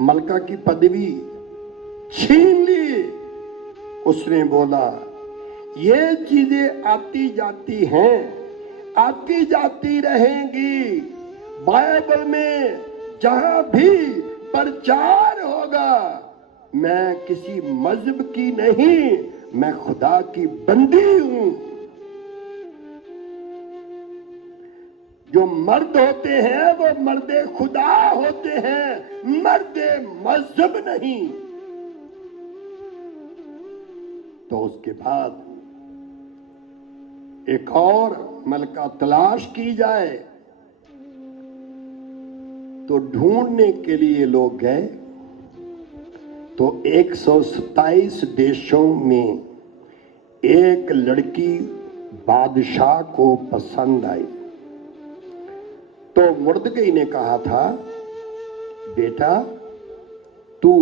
मलका की पदवी छीन ली। उसने बोला, ये चीजें आती जाती हैं, आती जाती रहेंगी। बाइबल में जहां भी प्रचार होगा, मैं किसी मजहब की नहीं, मैं खुदा की बंदी हूं। जो मर्द होते हैं वो मर्दे खुदा होते हैं, मर्दे मजहब नहीं। तो उसके बाद एक और मलका तलाश की जाए, तो ढूंढने के लिए लोग गए। तो 127 देशों में एक लड़की बादशाह को पसंद आई। तो मुर्दकई ने कहा था, बेटा तू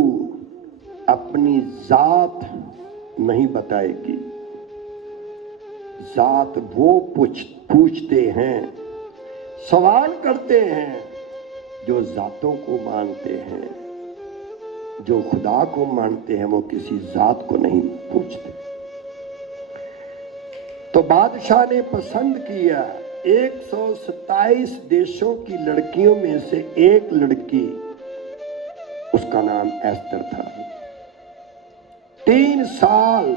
अपनी जात नहीं बताएगी, जात वो पूछते हैं, सवाल करते हैं जो जातों को मानते हैं। जो खुदा को मानते हैं वो किसी जात को नहीं पूछते। तो बादशाह ने पसंद किया। 127 देशों की लड़कियों में से एक लड़की, उसका नाम एस्तर था। 3 साल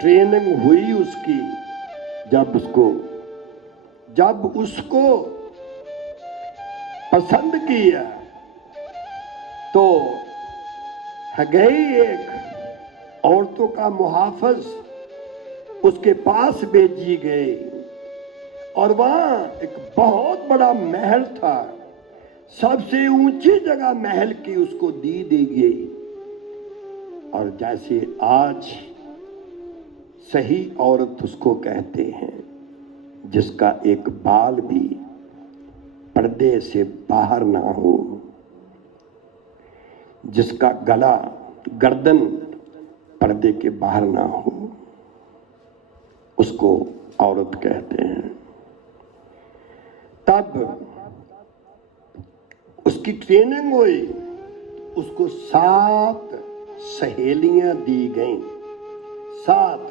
ट्रेनिंग हुई उसकी। जब उसको पसंद किया तो गई एक औरतों का मुहाफिज उसके पास भेजी गई, और वहां एक बहुत बड़ा महल था। सबसे ऊंची जगह महल की उसको दी गई। और जैसे आज सही औरत उसको कहते हैं, जिसका एक बाल भी पर्दे से बाहर ना हो, जिसका गला गर्दन पर्दे के बाहर ना हो, उसको औरत कहते हैं। तब उसकी ट्रेनिंग हुई, उसको 7 सहेलियां दी गईं। 7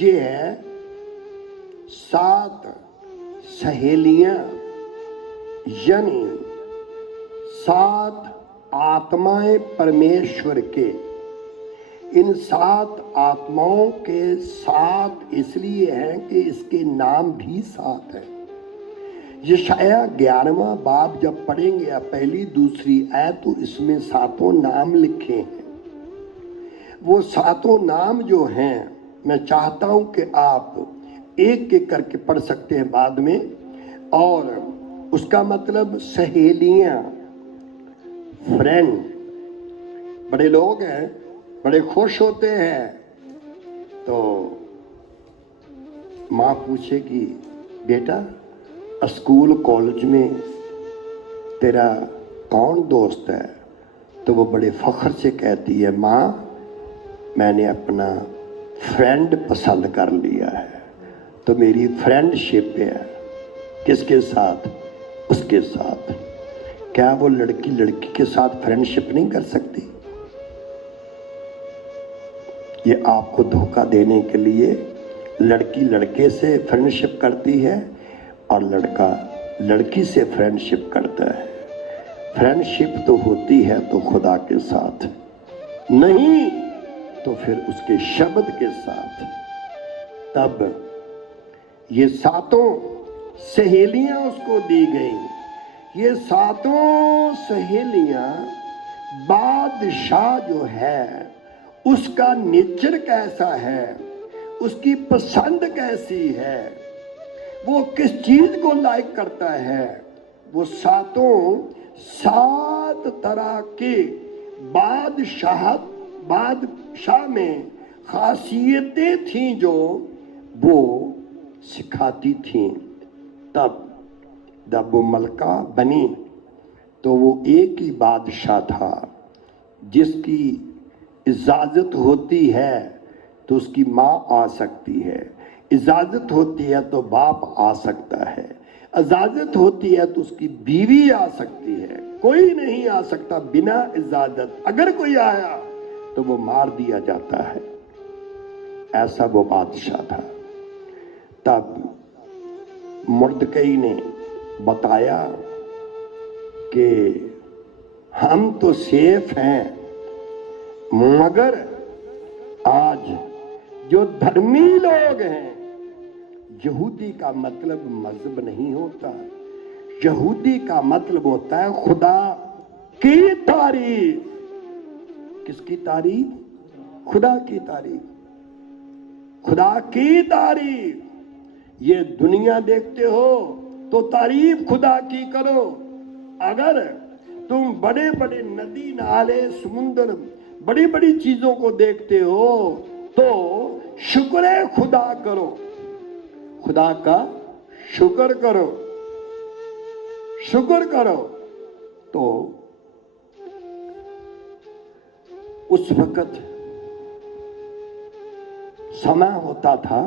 ये है 7 सहेलियां, यानी 7 आत्माएं परमेश्वर के। इन 7 आत्माओं के 7 इसलिए हैं कि इसके नाम भी 7 हैं। यशाया 11वां बाब जब पढ़ेंगे या पहली दूसरी आयत, तो इसमें 7 नाम लिखे हैं। वो 7 नाम जो हैं, मैं चाहता हूं कि आप एक एक करके पढ़ सकते हैं बाद में। और उसका मतलब सहेलियां, फ्रेंड। बड़े लोग हैं, बड़े खुश होते हैं, तो माँ पूछेगी, बेटा स्कूल कॉलेज में तेरा कौन दोस्त है? तो वो बड़े फख्र से कहती है, माँ मैंने अपना फ्रेंड पसंद कर लिया है। तो मेरी फ्रेंडशिप है किसके साथ? उसके साथ। क्या वो लड़की लड़की के साथ फ्रेंडशिप नहीं कर सकती? ये आपको धोखा देने के लिए लड़की लड़के से फ्रेंडशिप करती है और लड़का लड़की से फ्रेंडशिप करता है। फ्रेंडशिप तो होती है तो खुदा के साथ, नहीं तो फिर उसके शब्द के साथ। तब ये 7 सहेलियां उसको दी गई। ये 7 सहेलियां बादशाह जो है उसका नेचर कैसा है, उसकी पसंद कैसी है, वो किस चीज को लाइक करता है, वो 7 तरह के बादशाह में खासियतें थीं जो वो सिखाती थीं। तब जब वो मलका बनी तो वो एक ही बादशाह था जिसकी इजाजत होती है तो उसकी माँ आ सकती है, इजाजत होती है तो बाप आ सकता है, इजाजत होती है तो उसकी बीवी आ सकती है। कोई नहीं आ सकता बिना इजाजत। अगर कोई आया तो वो मार दिया जाता है। ऐसा वो बादशाह था। तब मुर्दकई ने बताया कि हम तो सेफ हैं, मगर आज जो धर्मी लोग हैं, यहूदी का मतलब मजहब नहीं होता, यहूदी का मतलब होता है खुदा की तारीफ। किसकी तारीफ? खुदा की तारीफ, खुदा की तारीफ। ये दुनिया देखते हो तो तारीफ खुदा की करो। अगर तुम बड़े बड़े नदी नाले समुद्र बड़ी बड़ी चीजों को देखते हो तो शुक्र खुदा करो, खुदा का शुक्र करो, शुक्र करो। तो उस वक्त समय होता था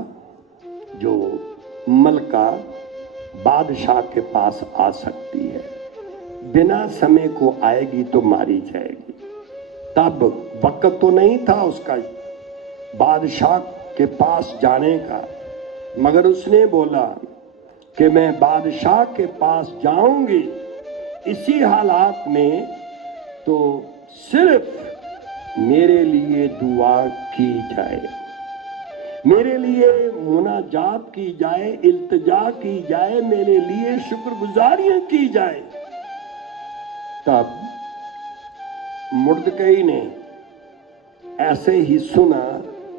जो मलका बादशाह के पास आ सकती है, बिना समय को आएगी तो मारी जाएगी। तब वक्त तो नहीं था उसका बादशाह के पास जाने का, मगर उसने बोला कि मैं बादशाह के पास जाऊंगी। इसी हालात में तो सिर्फ मेरे लिए दुआ की जाए, मेरे लिए मुनाजात की जाए, इल्तिजा की जाए, मेरे लिए शुक्रगुजारियां की जाए। तब मुर्दकई ने ऐसे ही सुना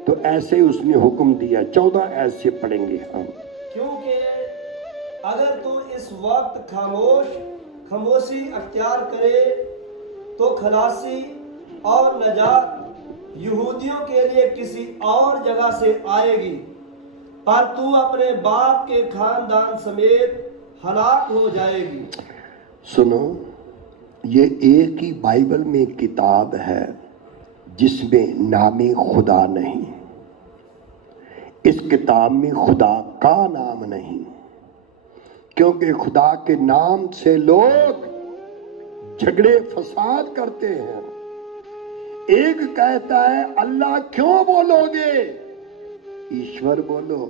तो ऐसे ही उसने हुक्म दिया। 14 ऐसे पढ़ेंगे हम। क्योंकि अगर तू इस वक्त खामोशी अख्तियार करे तो खलासी और नजात यहूदियों के लिए किसी और जगह से आएगी, पर तू अपने बाप के खानदान समेत हलाक हो जाएगी। सुनो, ये एक ही बाइबल में किताब है जिसमें नामे खुदा नहीं। इस किताब में खुदा का नाम नहीं, क्योंकि खुदा के नाम से लोग झगड़े फसाद करते हैं। एक कहता है अल्लाह क्यों बोलोगे, ईश्वर बोलो।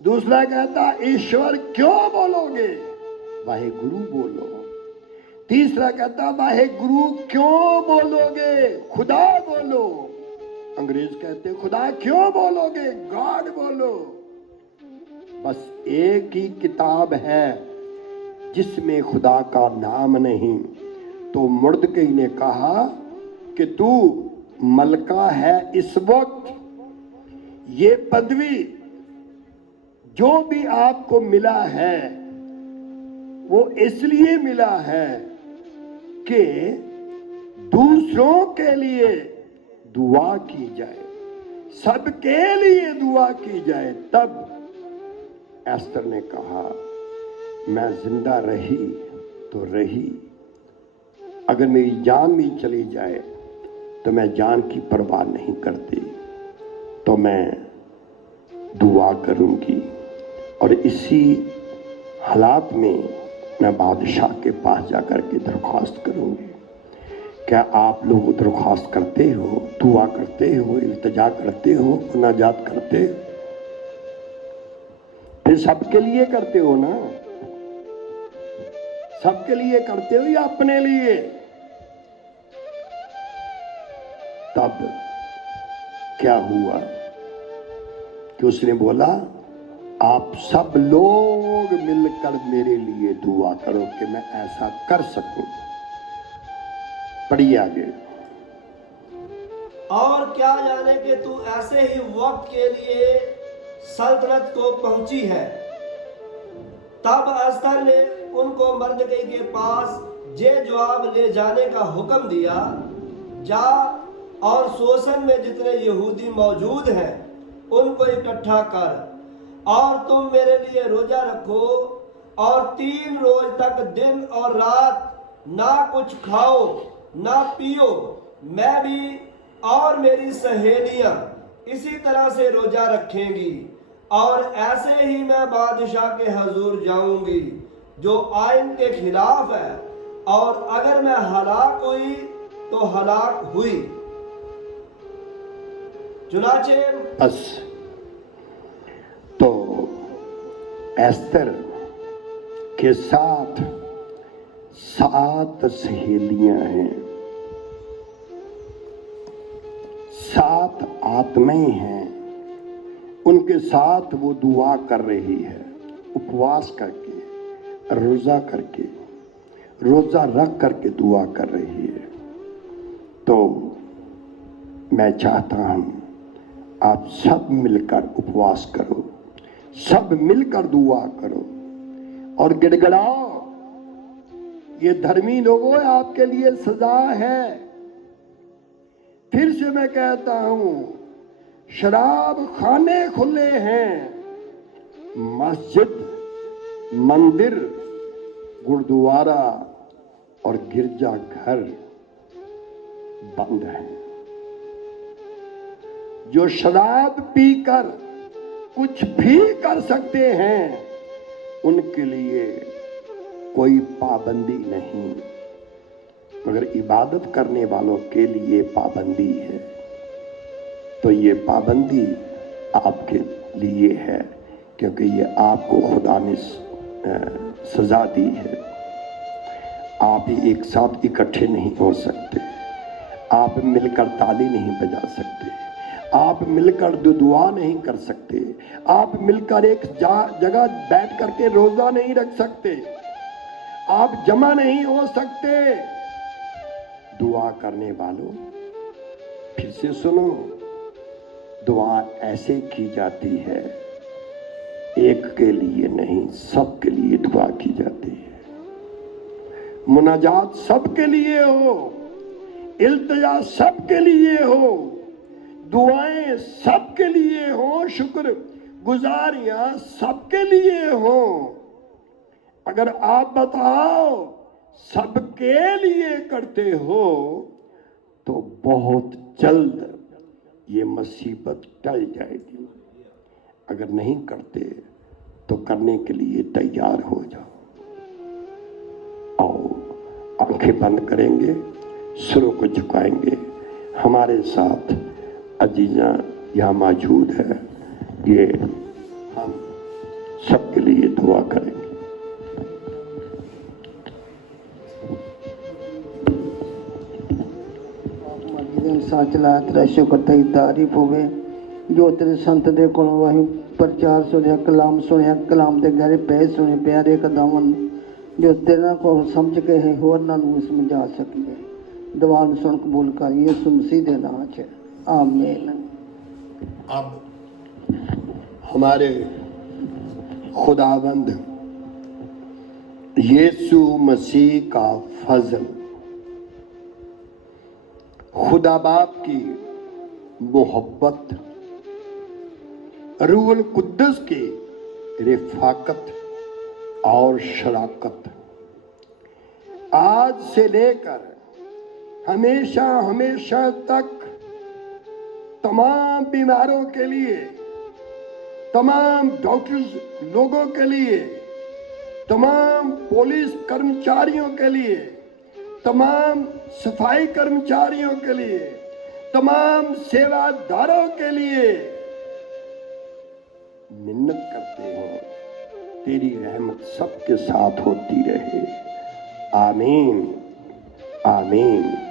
दूसरा कहता ईश्वर क्यों बोलोगे, वाहे गुरु बोलो। तीसरा कहता वाहे गुरु क्यों बोलोगे, खुदा बोलो। अंग्रेज कहते खुदा क्यों बोलोगे, गॉड बोलो। बस एक ही किताब है जिसमें खुदा का नाम नहीं। तो मुर्दकई ने कहा कि तू मलका है इस वक्त, ये पदवी जो भी आपको मिला है वो इसलिए मिला है कि दूसरों के लिए दुआ की जाए, सबके लिए दुआ की जाए। तब एस्तर ने कहा मैं जिंदा रही तो रही, अगर मेरी जान भी चली जाए तो मैं जान की परवाह नहीं करती, तो मैं दुआ करूंगी। और इसी हालात में मैं बादशाह के पास जाकर के दरख्वास्त करूंगी। क्या आप लोग दरख्वास्त करते हो, दुआ करते हो, इल्तिजा करते हो, मुनाजात करते हो? फिर सबके लिए करते हो ना? सबके लिए करते हो या अपने लिए? तब क्या हुआ कि उसने बोला आप सब लोग मिलकर मेरे लिए दुआ करो कि मैं ऐसा कर सकूं। पढ़िए आगे। और क्या जाने कि तू ऐसे ही वक्त के लिए सल्तनत को पहुंची है। तब अस्तर ने उनको मर्दकई के पास जे जवाब ले जाने का हुक्म दिया, जा और शोषण में जितने यहूदी मौजूद हैं उनको इकट्ठा कर, और तुम मेरे लिए रोजा रखो, और 3 रोज तक दिन और रात ना कुछ खाओ ना पियो। मैं भी और मेरी सहेलियां इसी तरह से रोजा रखेंगी, और ऐसे ही मैं बादशाह के हजूर जाऊंगी जो आइन के खिलाफ है, और अगर मैं हलाक हुई तो हलाक हुई। चुनाचे बस तो एस्तर के साथ 7 सहेलियां हैं, 7 आत्माएं हैं। उनके साथ वो दुआ कर रही है, उपवास करके, रोजा करके, रोजा रख करके दुआ कर रही है। तो मैं चाहता हूं आप सब मिलकर उपवास करो, सब मिलकर दुआ करो और गिड़गिड़ाओ। ये धर्मी लोगों आपके लिए सजा है। फिर से मैं कहता हूं, शराब खाने खुले हैं, मस्जिद, मंदिर, गुरुद्वारा और गिरजा घर बंद हैं। जो शराब पीकर कुछ भी कर सकते हैं उनके लिए कोई पाबंदी नहीं, मगर इबादत करने वालों के लिए पाबंदी है। तो ये पाबंदी आपके लिए है, क्योंकि ये आपको खुदा ने सजा दी है। आप ही एक साथ इकट्ठे नहीं हो सकते, आप मिलकर ताली नहीं बजा सकते, आप मिलकर दुआ नहीं कर सकते, आप मिलकर एक जगह बैठ करके रोजा नहीं रख सकते, आप जमा नहीं हो सकते। दुआ करने वालों, फिर से सुनो, दुआ ऐसे की जाती है, एक के लिए नहीं, सबके लिए दुआ की जाती है। मुनाजात सबके लिए हो, इल्तिजा सबके लिए हो, दुआएं सबके लिए हो, शुक्र गुजारियां सबके लिए हो। अगर आप बताओ सबके लिए करते हो तो बहुत जल्द ये मुसीबत टल जाएगी। अगर नहीं करते तो करने के लिए तैयार हो जाओ। आओ आंखें बंद करेंगे, सिरों को झुकाएंगे। हमारे साथ अजीजा यहाँ मौजूद है, ये हम सबके लिए दुआ करेंगे। सच ला तेरा शुक्र तेरी तारीफ होवे जो तेरे संत दे कोलों वही प्रचार सुनिया, कलाम सुनिया, कलाम दे गहरे पै सुने प्यारे कदम जो तेरा को समझ के है होर ना समझा सकिए। दुआ ਨੂੰ सुन कबूल कर यीशु मसीह दे नाम च आमीन। अब हमारे खुदाबंद यीशु मसीह का फजल, खुदा बाप की मोहब्बत, रूहुल कुद्दस की रिफाकत और शराकत आज से लेकर हमेशा हमेशा तक तमाम बीमारों के लिए, तमाम डॉक्टर्स लोगों के लिए, तमाम पुलिस कर्मचारियों के लिए, तमाम सफाई कर्मचारियों के लिए, तमाम सेवादारों के लिए मिन्नत करते हैं, तेरी रहमत सबके साथ होती रहे। आमीन आमीन।